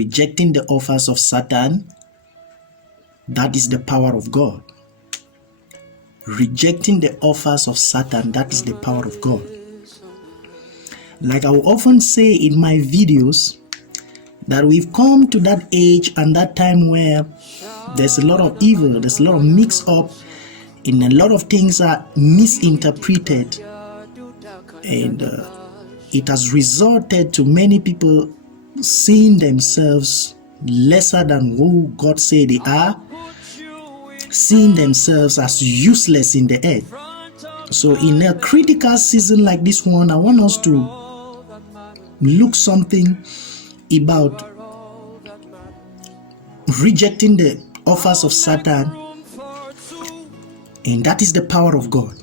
Rejecting the offers of Satan, that is the power of God. Rejecting the offers of Satan, that is the power of God. Like I will often say in my videos, that we've come to that age and that time where there's a lot of evil, there's a lot of mix-up, and a lot of things are misinterpreted, and it has resulted to many people seeing themselves lesser than who God said they are, seeing themselves as useless in the earth. So in a critical season like this one, I want us to look something about rejecting the offers of Satan, and that is the power of God.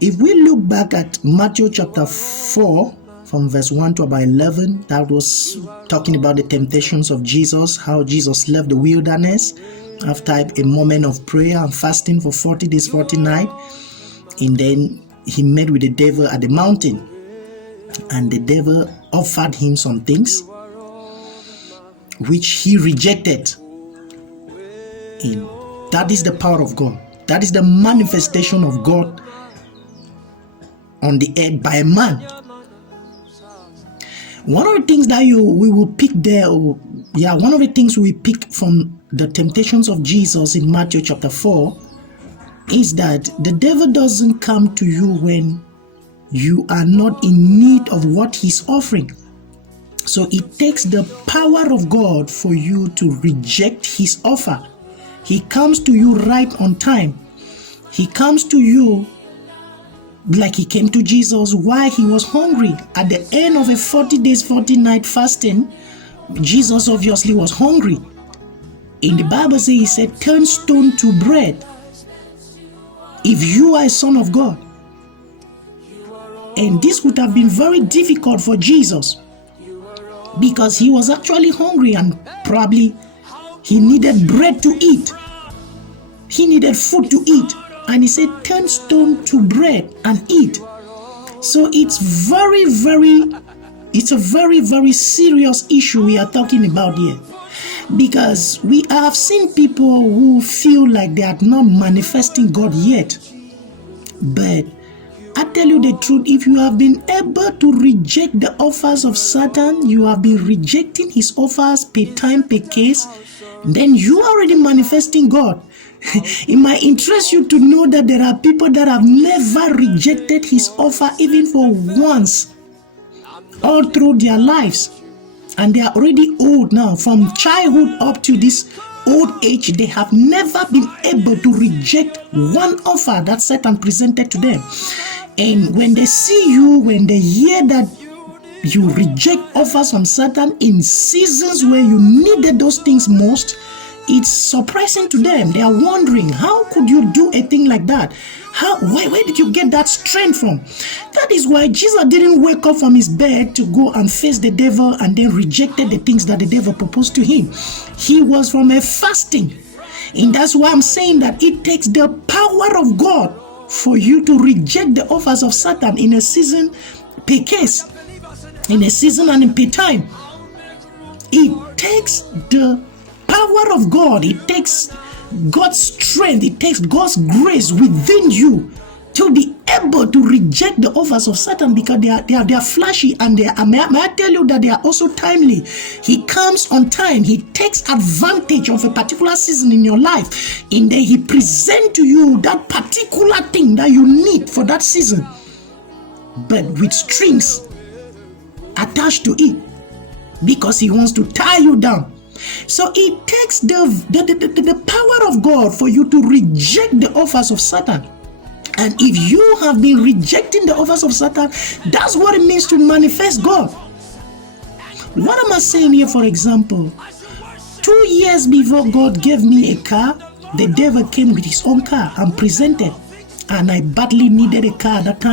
If we look back at Matthew chapter 4 from verse 1 to about 11, that was talking about the temptations of Jesus, how Jesus left the wilderness after a moment of prayer and fasting for 40 days, 40 nights, and then he met with the devil at the mountain, and the devil offered him some things which he rejected. And that is the power of God. That is the manifestation of God on the earth by a man. One of the things that we will pick there, one of the things we pick from the temptations of Jesus in Matthew chapter 4 is that the devil doesn't come to you when you are not in need of what he's offering. So it takes the power of God for you to reject his offer. He comes to you right on time. He comes to you like he came to Jesus while he was hungry. At the end of a 40 days, 40 night fasting, Jesus obviously was hungry. In the Bible says, he said, turn stone to bread if you are a son of God. And this would have been very difficult for Jesus because he was actually hungry and probably he needed bread to eat. He needed food to eat. And he said, turn stone to bread and eat. So it's a very, very serious issue we are talking about here. Because we have seen people who feel like they are not manifesting God yet. But I tell you the truth, if you have been able to reject the offers of Satan, you have been rejecting his offers per time, per case, then you are already manifesting God. It might interest you to know that there are people that have never rejected his offer even for once all through their lives, and they are already old now. From childhood up to this old age, they have never been able to reject one offer that Satan presented to them. And when they see you, when they hear that you reject offers from Satan in seasons where you needed those things most, it's surprising to them. They are wondering, how could you do a thing like that? Where did you get that strength from? That is why Jesus didn't wake up from his bed to go and face the devil and then rejected the things that the devil proposed to him. He was from a fasting. And that's why I'm saying that it takes the power of God for you to reject the offers of Satan in a season per case, in a season and in per time. It takes the power of God, it takes God's strength, it takes God's grace within you to be able to reject the offers of Satan, because they are flashy, and may I tell you that they are also timely. He comes on time. He takes advantage of a particular season in your life, and then he presents to you that particular thing that you need for that season, but with strings attached to it, because he wants to tie you down. So it takes the power of God for you to reject the offers of Satan. And if you have been rejecting the offers of Satan, that's what it means to manifest God. What am I saying here? For example, 2 years before God gave me a car, the devil came with his own car and presented. And I badly needed a car at that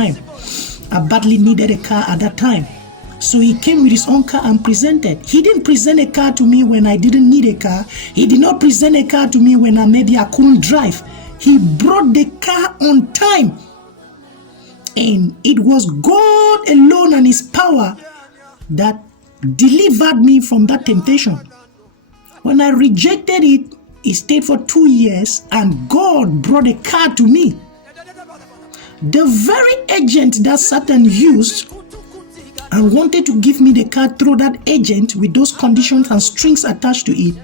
time. So he came with his own car and presented. He didn't present a car to me when I didn't need a car. He did not present a car to me when maybe I couldn't drive. He brought the car on time. And it was God alone and his power that delivered me from that temptation. When I rejected it, it stayed for 2 years and God brought a car to me. The very agent that Satan used and wanted to give me the car through that agent with those conditions and strings attached to it,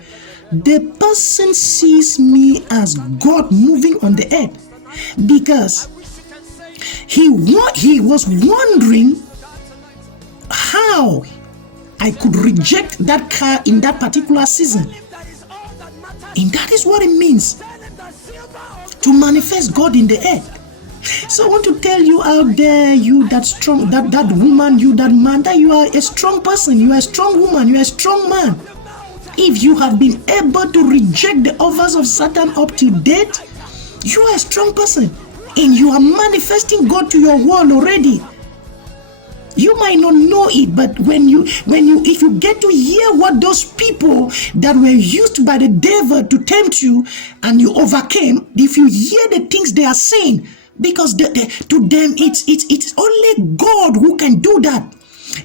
the person sees me as God moving on the earth, because he was wondering how I could reject that car in that particular season. And that is what it means to manifest God in the earth. So I want to tell you out there, you that strong, that woman, you that man, that you are a strong person, you are a strong woman, you are a strong man. If you have been able to reject the offers of Satan up to date, you are a strong person and you are manifesting God to your world already. You might not know it, but if you get to hear what those people that were used by the devil to tempt you and you overcame, if you hear the things they are saying, because to them it's only God who can do that.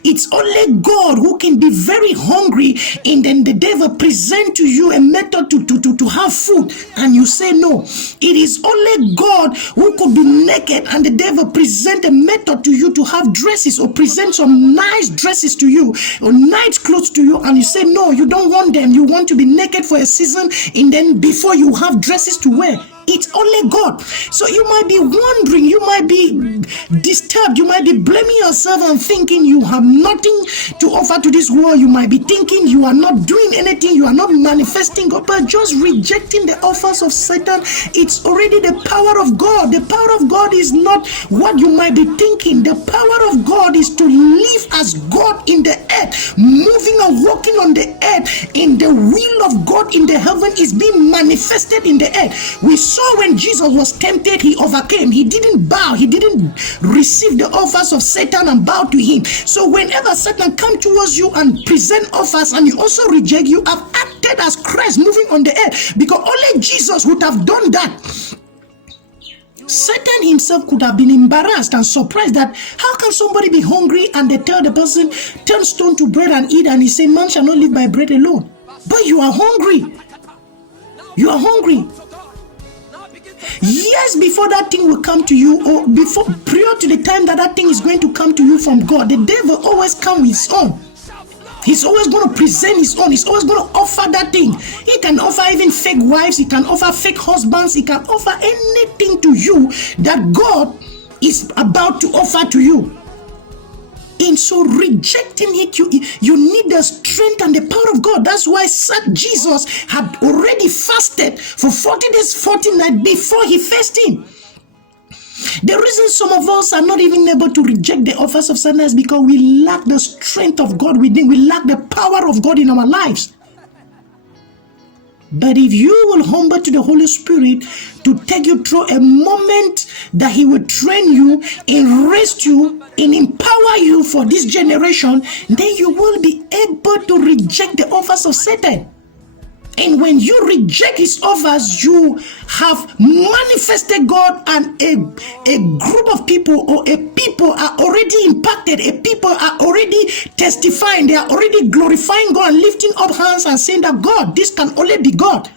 It's only God who can be very hungry, and then the devil present to you a method to have food and you say no. It is only God who could be naked and the devil present a method to you to have dresses, or present some nice dresses to you or nice clothes to you, and you say no, you don't want them. You want to be naked for a season, and then before you have dresses to wear. It's only God. So you might be wondering, you might be disturbed, you might be blaming yourself and thinking you have nothing to offer to this world. You might be thinking you are not doing anything, you are not manifesting God, but just rejecting the offers of Satan. It's already the power of God. The power of God is not what you might be thinking. The power of God is to live as God in the earth, moving and walking on the earth, in the will of God in the heaven is being manifested in the earth. We saw when Jesus was tempted, he overcame. He didn't bow. He didn't receive the offers of Satan and bow to him. So whenever Satan comes towards you and present offers and you also reject, you have acted as Christ moving on the earth, because only Jesus would have done that. Satan himself could have been embarrassed and surprised that how can somebody be hungry and they tell the person, turn stone to bread and eat, and he say, man shall not live by bread alone. But you are hungry. You are hungry. Years before that thing will come to you, or before, prior to the time that thing is going to come to you from God, the devil always comes with his own. He's always going to present his own. He's always going to offer that thing. He can offer even fake wives. He can offer fake husbands. He can offer anything to you that God is about to offer to you. And so rejecting it, you need the strength and the power of God. That's why Jesus had already fasted for 40 days, 40 nights before he faced him. The reason some of us are not even able to reject the offers of Satan is because we lack the strength of God within. We lack the power of God in our lives. But if you will humble to the Holy Spirit to take you through a moment that he will train you and raise you and empower you for this generation, then you will be able to reject the offers of Satan. And when you reject his offers, you have manifested God, and a group of people or a people are already impacted. A people are already testifying. They are already glorifying God, lifting up hands and saying that God, this can only be God.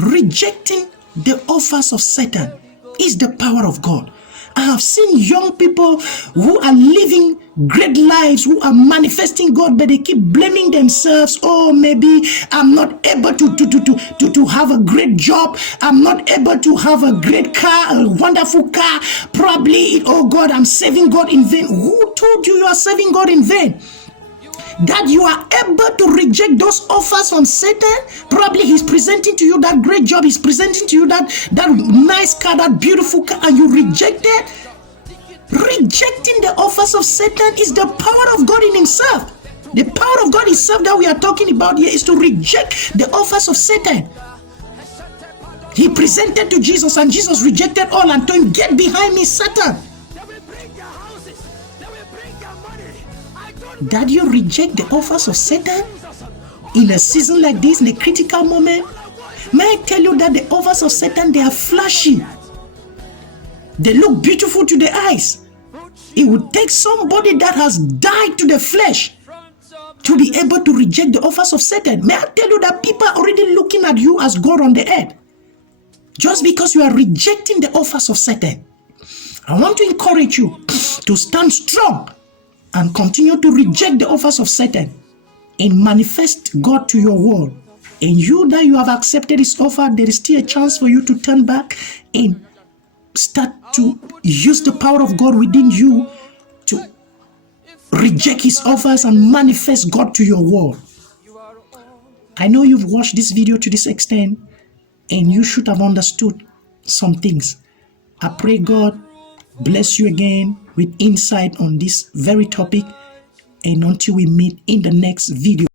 Rejecting the offers of Satan is the power of God. I have seen young people who are living great lives, who are manifesting God, but they keep blaming themselves. Oh, maybe I'm not able to have a great job. I'm not able to have a great car, a wonderful car. Probably, oh God, I'm serving God in vain. Who told you are serving God in vain? That you are able to reject those offers from Satan. Probably he's presenting to you that great job, he's presenting to you that nice car, that beautiful car, and you reject it. Rejecting the offers of Satan is the power of God in himself. The power of God itself that we are talking about here is to reject the offers of Satan. He presented to Jesus and Jesus rejected all and told him, get behind me, Satan. That you reject the offers of Satan in a season like this, in a critical moment. May I tell you that the offers of Satan, they are flashy. They look beautiful to the eyes. It would take somebody that has died to the flesh to be able to reject the offers of Satan. May I tell you that people are already looking at you as God on the earth just because you are rejecting the offers of Satan. I want to encourage you to stand strong and continue to reject the offers of Satan and manifest God to your world. And you that you have accepted his offer, there is still a chance for you to turn back and start to use the power of God within you to reject his offers and manifest God to your world. I know you've watched this video to this extent and you should have understood some things. I pray God bless you again with insight on this very topic, and until we meet in the next video.